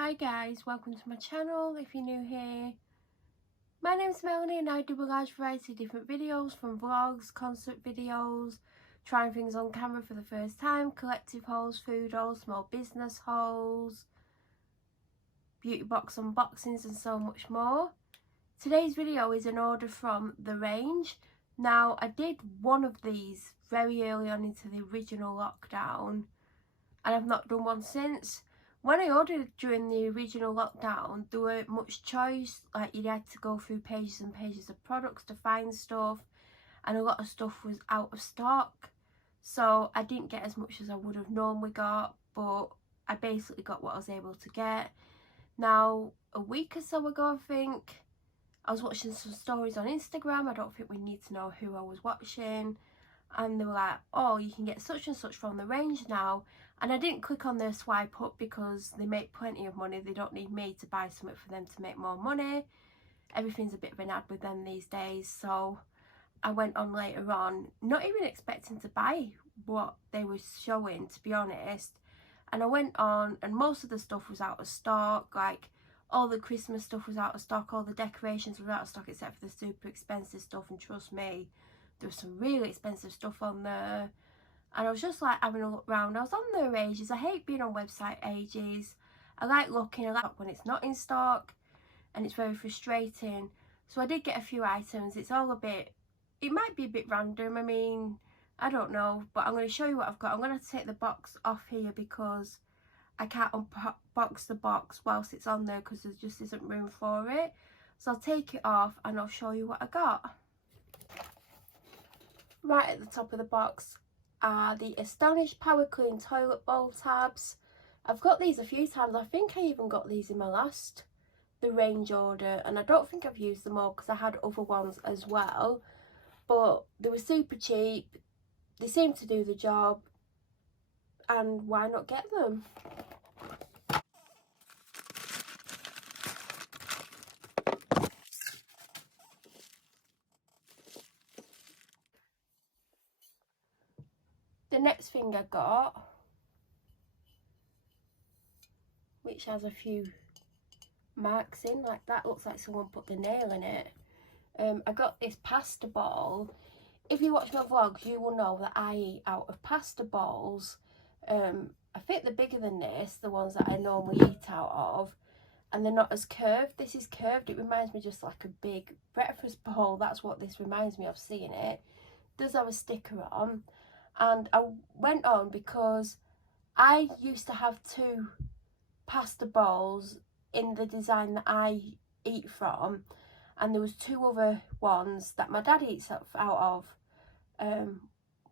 Hi guys, welcome to my channel if you're new here. My name's Melanie and I do a large variety of different videos, from vlogs, concert videos, trying things on camera for the first time, collective hauls, food hauls, small business hauls, beauty box unboxings and so much more. Today's video is an order from the range. Now I did one of these very early on into the original lockdown and I've not done one since. When I ordered during the original lockdown, there weren't much choice. Like, you had to go through pages and pages of products to find stuff, and a lot of stuff was out of stock. So I didn't get as much as I would have normally got, but I basically got what I was able to get. Now, a week or so ago, I think, I was watching some stories on Instagram. I don't think we need to know who I was watching. And they were like, oh, you can get such and such from the range now. And I didn't click on their swipe up because they make plenty of money. They don't need me to buy something for them to make more money. Everything's a bit of an ad with them these days. So I went on later on, not even expecting to buy what they were showing, to be honest. And I went on and most of the stuff was out of stock. Like, all the Christmas stuff was out of stock. All the decorations were out of stock except for the super expensive stuff. And trust me, there was some really expensive stuff on there. And I was just like having a look around. I was on there ages. I hate being on website ages. I like looking. I like when it's not in stock, and it's very frustrating. So I did get a few items. It's all a bit, it might be a bit random. I mean, I don't know, but I'm going to show you what I've got. I'm going to take the box off here because I can't unbox the box whilst it's on there because there just isn't room for it. So I'll take it off and I'll show you what I got. Right at the top of the box are the Astonish Power Clean toilet bowl tabs. I've got these a few times. I think I even got these in the range order, and I don't think I've used them all because I had other ones as well, but they were super cheap. They seem to do the job, and why not get them? The next thing I got, which has a few marks in, like that looks like someone put the nail in it. I got this pasta ball. If you watch my vlogs, you will know that I eat out of pasta balls. I think they're bigger than this, the ones that I normally eat out of, and they're not as curved. This is curved. It reminds me just like a big breakfast bowl. That's what this reminds me of, seeing it. It does have a sticker on, and I went on because I used to have two pasta bowls in the design that I eat from, and there was two other ones that my dad eats out of.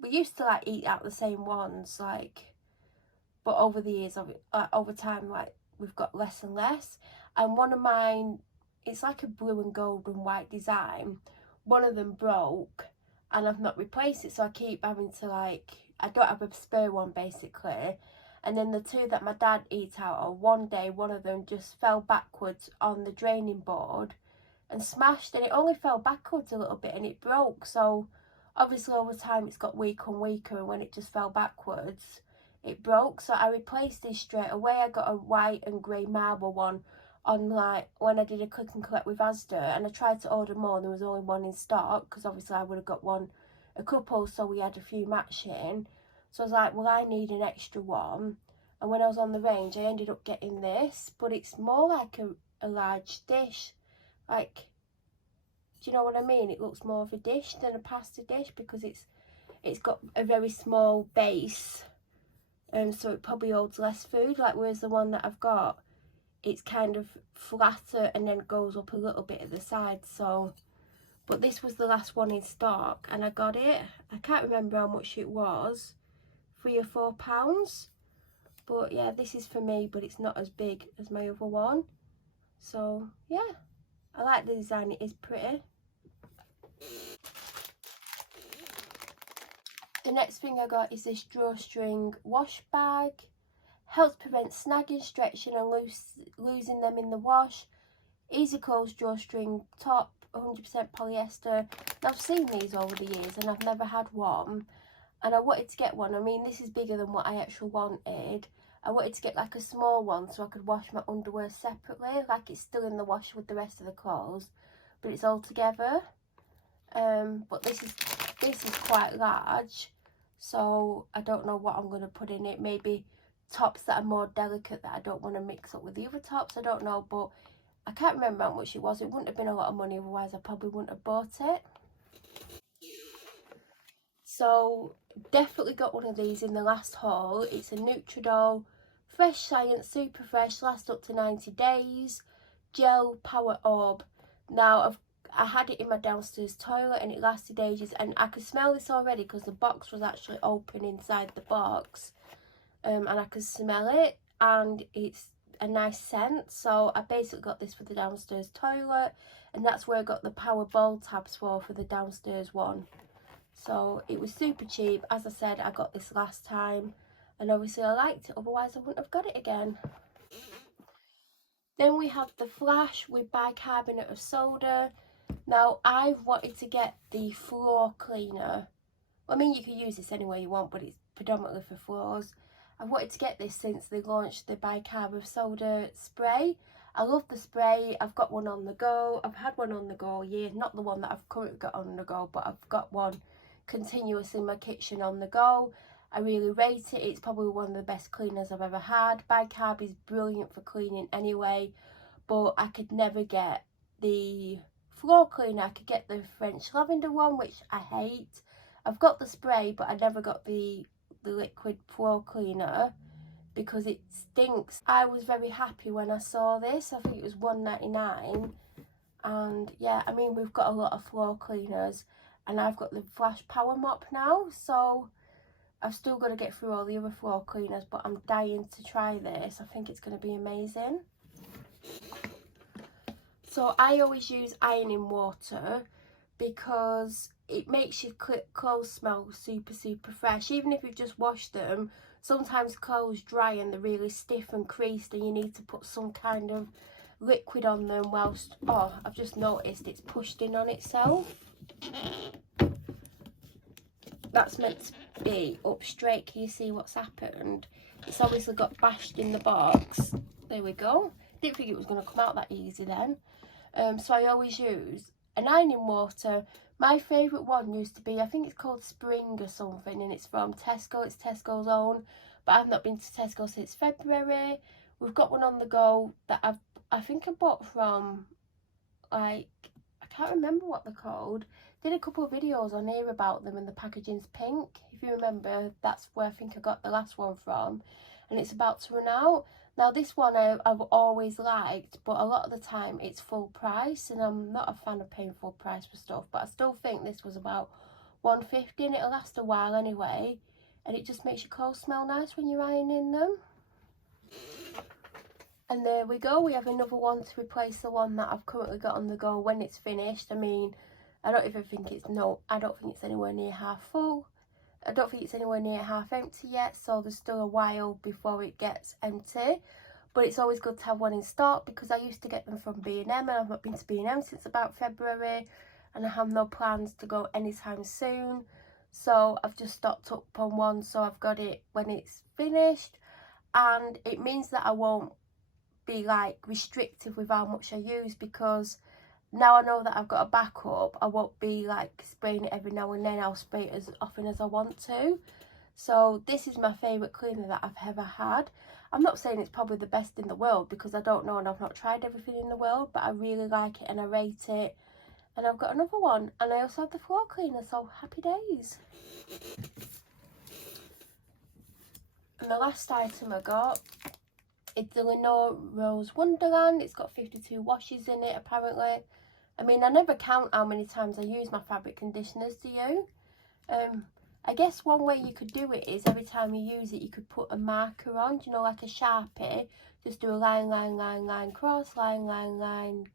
We used to like eat out the same ones, like, but over the years of it, over time, like, we've got less and less. And one of mine, it's like a blue and gold and white design. One of them broke and I've not replaced it, so I keep having to, like, I don't have a spare one basically. And then the two that my dad eats out of, one day one of them just fell backwards on the draining board and smashed, and it only fell backwards a little bit and it broke. So obviously over time it's got weaker and weaker, and when it just fell backwards it broke. So I replaced this straight away. I got a white and grey marble one on, like, when I did a click and collect with Asda, and I tried to order more and there was only one in stock because obviously I would have got a couple, so we had a few matching. So I was like, well, I need an extra one. And when I was on the range I ended up getting this, but it's more like a large dish. Like, do you know what I mean? It looks more of a dish than a pasta dish because it's got a very small base, so it probably holds less food. Like, whereas the one that I've got, it's kind of flatter and then goes up a little bit at the side. So, but this was the last one in stock and I got it. I can't remember how much it was, £3 or £4. But yeah, this is for me, but it's not as big as my other one. So yeah, I like the design. It is pretty. The next thing I got is this Drawstring Wash Bag. Helps prevent snagging, stretching and losing them in the wash. Easy close drawstring top, 100% polyester. Now, I've seen these over the years and I've never had one, and I wanted to get one. I mean, this is bigger than what I actually wanted. I wanted to get like a small one so I could wash my underwear separately, like it's still in the washer with the rest of the clothes, but it's all together. But this is quite large, so I don't know what I'm going to put in it. Maybe tops that are more delicate that I don't want to mix up with the other tops, I don't know, but I can't remember how much it was. It wouldn't have been a lot of money, otherwise I probably wouldn't have bought it. So definitely got one of these in the last haul. It's a Nutridoll Fresh Science Super Fresh, last up to 90 days, gel power orb. Now I had it in my downstairs toilet and it lasted ages, and I could smell this already because the box was actually open inside the box, and I could smell it, and it's a nice scent. So I basically got this for the downstairs toilet, and that's where I got the power ball tabs for the downstairs one. So it was super cheap. As I said, I got this last time and obviously I liked it, otherwise I wouldn't have got it again. Then we have the Flash with bicarbonate of soda. Now I've wanted to get the floor cleaner. I mean, you can use this anywhere you want, but it's predominantly for floors. I've wanted to get this since they launched the bicarb of soda spray. I love the spray. I've got one on the go. I've had one on the go all year. Not the one that I've currently got on the go, but I've got one continuous in my kitchen on the go. I really rate it. It's probably one of the best cleaners I've ever had. Bicarb is brilliant for cleaning anyway, but I could never get the floor cleaner. I could get the French lavender one, which I hate. I've got the spray, but I never got the liquid floor cleaner because it stinks. I was very happy when I saw this. I think it was £1.99, and yeah, I mean, we've got a lot of floor cleaners, and I've got the Flash Power Mop now, so I've still got to get through all the other floor cleaners, but I'm dying to try this. I think it's going to be amazing. So I always use ironing water because it makes your clothes smell super fresh. Even if you've just washed them, sometimes clothes dry and they're really stiff and creased and you need to put some kind of liquid on them whilst, oh, I've just noticed it's pushed in on itself. That's meant to be up straight. Can you see what's happened? It's obviously got bashed in the box. There we go. Didn't think it was going to come out that easy then. So I always use an ironing water. My favourite one used to be, I think it's called Spring or something, and it's from Tesco. It's Tesco's own, but I've not been to Tesco since February. We've got one on the go that I think I bought from, like, I can't remember what they're called. Did a couple of videos on here about them, and the packaging's pink. If you remember, that's where I think I got the last one from, and it's about to run out. Now this one I've always liked, but a lot of the time it's full price, and I'm not a fan of paying full price for stuff, but I still think this was about £1.50, and it'll last a while anyway, and it just makes your clothes smell nice when you're ironing them. And there we go, we have another one to replace the one that I've currently got on the go when it's finished. I mean, I don't think it's anywhere near half full. I don't think it's anywhere near half empty yet, so there's still a while before it gets empty. But it's always good to have one in stock because I used to get them from B&M, and I've not been to B&M since about February, and I have no plans to go anytime soon. So I've just stocked up on one, so I've got it when it's finished, and it means that I won't be like restrictive with how much I use, because now I know that I've got a backup. I won't be like spraying it every now and then. I'll spray it as often as I want to. So this is my favourite cleaner that I've ever had. I'm not saying it's probably the best in the world because I don't know and I've not tried everything in the world, but I really like it and I rate it. And I've got another one, and I also have the floor cleaner, so happy days. And the last item I got, it's the Lenore Rose Wonderland. It's got 52 washes in it apparently. I mean, I never count how many times I use my fabric conditioners, do you? I guess one way you could do it is every time you use it, you could put a marker on, you know, like a Sharpie. Just do a line, cross, line, cross, line,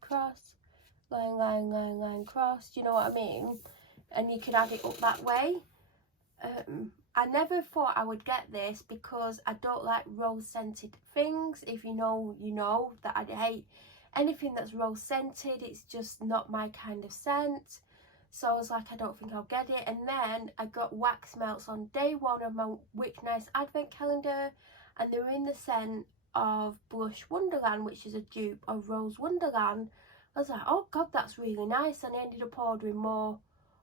cross. Do you know what I mean? And you could add it up that way. I never thought I would get this because I don't like rose scented things. If you know, you know that I hate anything that's rose scented. It's just not my kind of scent. So I was like, I don't think I'll get it. And then I got wax melts on day one of my Wick Nice advent calendar. and they were in the scent of Blush Wonderland, which is a dupe of Rose Wonderland. I was like, oh god, that's really nice, and I ended up ordering more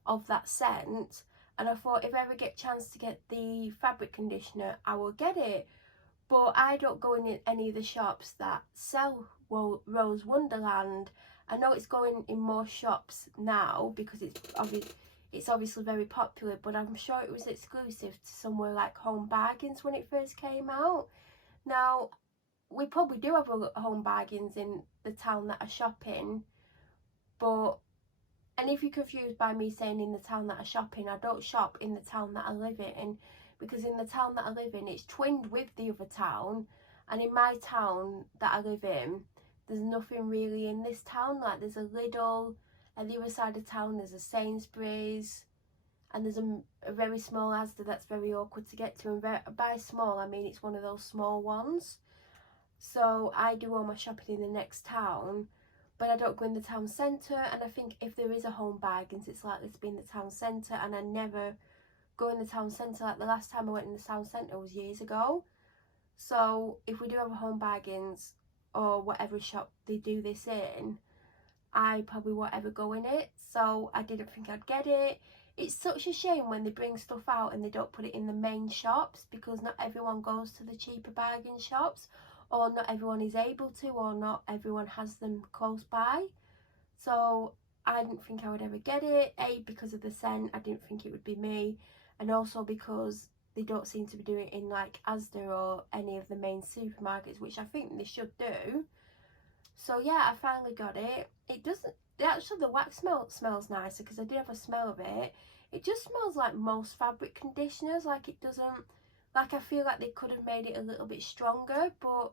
of that scent. And I thought, if I ever get a chance to get the fabric conditioner, I will get it. But I don't go in any of the shops that sell Rose Wonderland. I know it's going in more shops now because it's obviously very popular, but I'm sure it was exclusive to somewhere like Home Bargains when it first came out. Now, we probably do have a Home Bargains in the town that I shop in, but, and if you're confused by me saying in the town that I shop in, I don't shop in the town that I live in, because in the town that I live in, it's twinned with the other town, and in my town that I live in, there's nothing really in this town. Like, there's a Lidl, at the other side of town there's a Sainsbury's, and there's a very small Asda that's very awkward to get to, and by small I mean it's one of those small ones. So I do all my shopping in the next town, but I don't go in the town centre. And I think if there is a Home Bargains, it's likely to be in the town centre, and I never go in the town centre. Like, the last time I went in the town centre was years ago. So if we do have a Home Bargains or whatever shop they do this in, I probably won't ever go in it. So I didn't think I'd get it. It's such a shame when they bring stuff out and they don't put it in the main shops, because not everyone goes to the cheaper bargain shops, or not everyone is able to, or not everyone has them close by. So I didn't think I would ever get it. A, because of the scent, I didn't think it would be me, and also because they don't seem to be doing it in like Asda or any of the main supermarkets, which I think they should do. So yeah, I finally got it. It doesn't, actually the wax smells nicer, because I did have a smell of it. It just smells like most fabric conditioners. Like, it doesn't, like, I feel like they could have made it a little bit stronger, but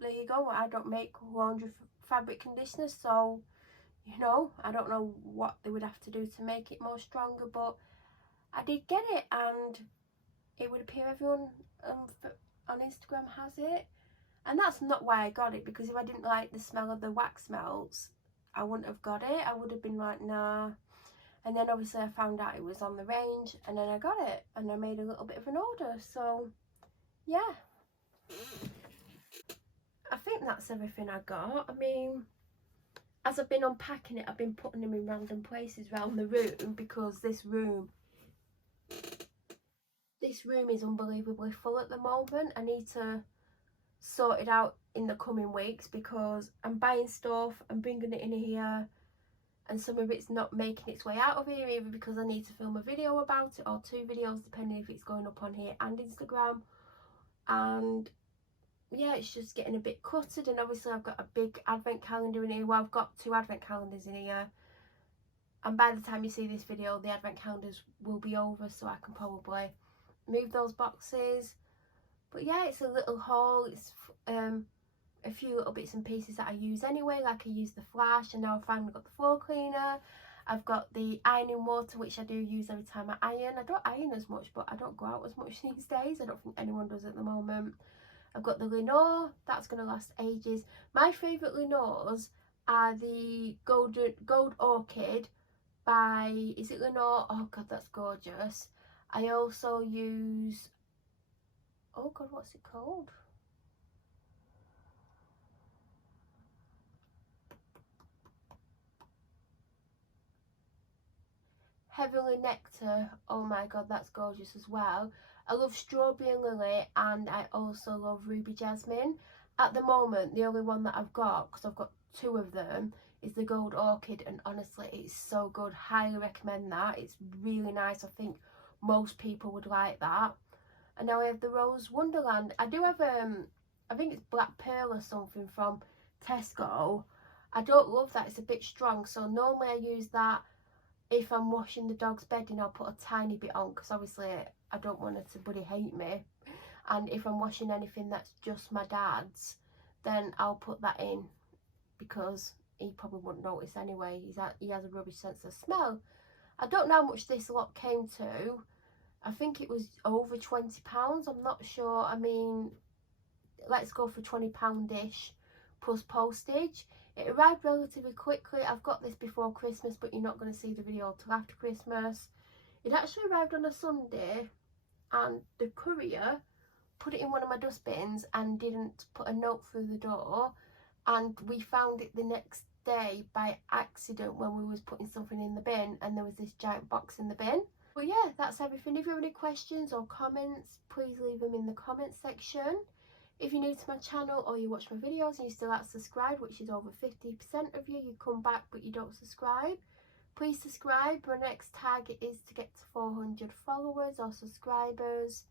there you go. I don't make laundry fabric conditioners, so, you know, I don't know what they would have to do to make it more stronger, but I did get it, and it would appear everyone on Instagram has it. And that's not why I got it, because if I didn't like the smell of the wax melts, I wouldn't have got it. I would have been like, nah. And then obviously I found out it was on the range, and then I got it, and I made a little bit of an order. So yeah, I think that's everything I got. I mean, as I've been unpacking it, I've been putting them in random places around the room, because this room is unbelievably full at the moment. I need to sort it out in the coming weeks, because I'm buying stuff and bringing it in here, and some of it's not making its way out of here, either because I need to film a video about it, or 2 videos, depending if it's going up on here and Instagram. And yeah, it's just getting a bit cluttered. And obviously I've got a big advent calendar in here. Well, I've got 2 advent calendars in here, and by the time you see this video, the advent calendars will be over, so I can probably move those boxes. But yeah, it's a little haul. It's a few little bits and pieces that I use anyway. Like, I use the flash, and now I've finally got the floor cleaner. I've got the ironing water, which I do use every time I iron. I don't iron as much, but I don't go out as much these days. I don't think anyone does at the moment. I've got the Lenore. That's going to last ages. My favourite Lenores are the Gold Orchid by, is it Lenore? Oh god, that's gorgeous. I also use, oh god, what's it called? Heavenly Nectar. Oh my god, that's gorgeous as well. I love Strawberry and Lily, and I also love Ruby Jasmine. At the moment, the only one that I've got, because I've got 2 of them, is the Gold Orchid, and honestly, it's so good. Highly recommend that. It's really nice. I think most people would like that. And now I have the Rose Wonderland. I do have I think it's Black Pearl or something from Tesco. I don't love that. It's a bit strong, so normally I use that if I'm washing the dog's bedding. I'll put a tiny bit on, because obviously I don't want her to bloody hate me. And if I'm washing anything that's just my dad's, then I'll put that in, because he probably wouldn't notice anyway. He has a rubbish sense of smell. I don't know how much this lot came to. I think it was over £20. I'm not sure. I mean, let's go for £20-ish plus postage. It arrived relatively quickly. I've got this before Christmas, but you're not going to see the video till after Christmas. It actually arrived on a Sunday, and the courier put it in one of my dustbins and didn't put a note through the door, and we found it the next day by accident when we was putting something in the bin, and there was this giant box in the bin. But yeah, that's everything. If you have any questions or comments, please leave them in the comments section. If you're new to my channel or you watch my videos and you still haven't subscribed, which is over 50% of you come back but you don't subscribe, please subscribe. My next target is to get to 400 followers or subscribers.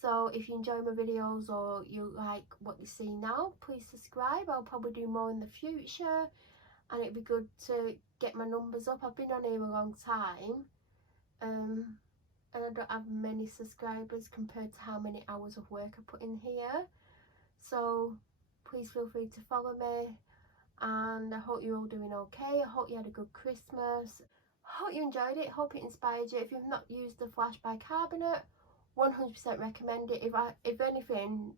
So if you enjoy my videos or you like what you see now, please subscribe. I'll probably do more in the future, and it'd be good to get my numbers up. I've been on here a long time, and I don't have many subscribers compared to how many hours of work I put in here. So please feel free to follow me, and I hope you're all doing okay. I hope you had a good Christmas. Hope you enjoyed it. Hope it inspired you. If you've not used the flash bicarbonate, 100% recommend it. If anything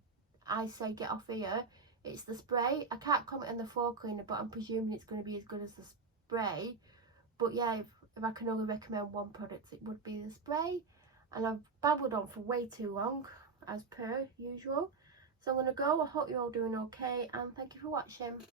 I say get off here, it's the spray. I can't comment on the floor cleaner, but I'm presuming it's going to be as good as the spray. But yeah, if I can only recommend one product, it would be the spray. And I've babbled on for way too long, as per usual. So I'm going to go. I hope you're all doing okay, and thank you for watching.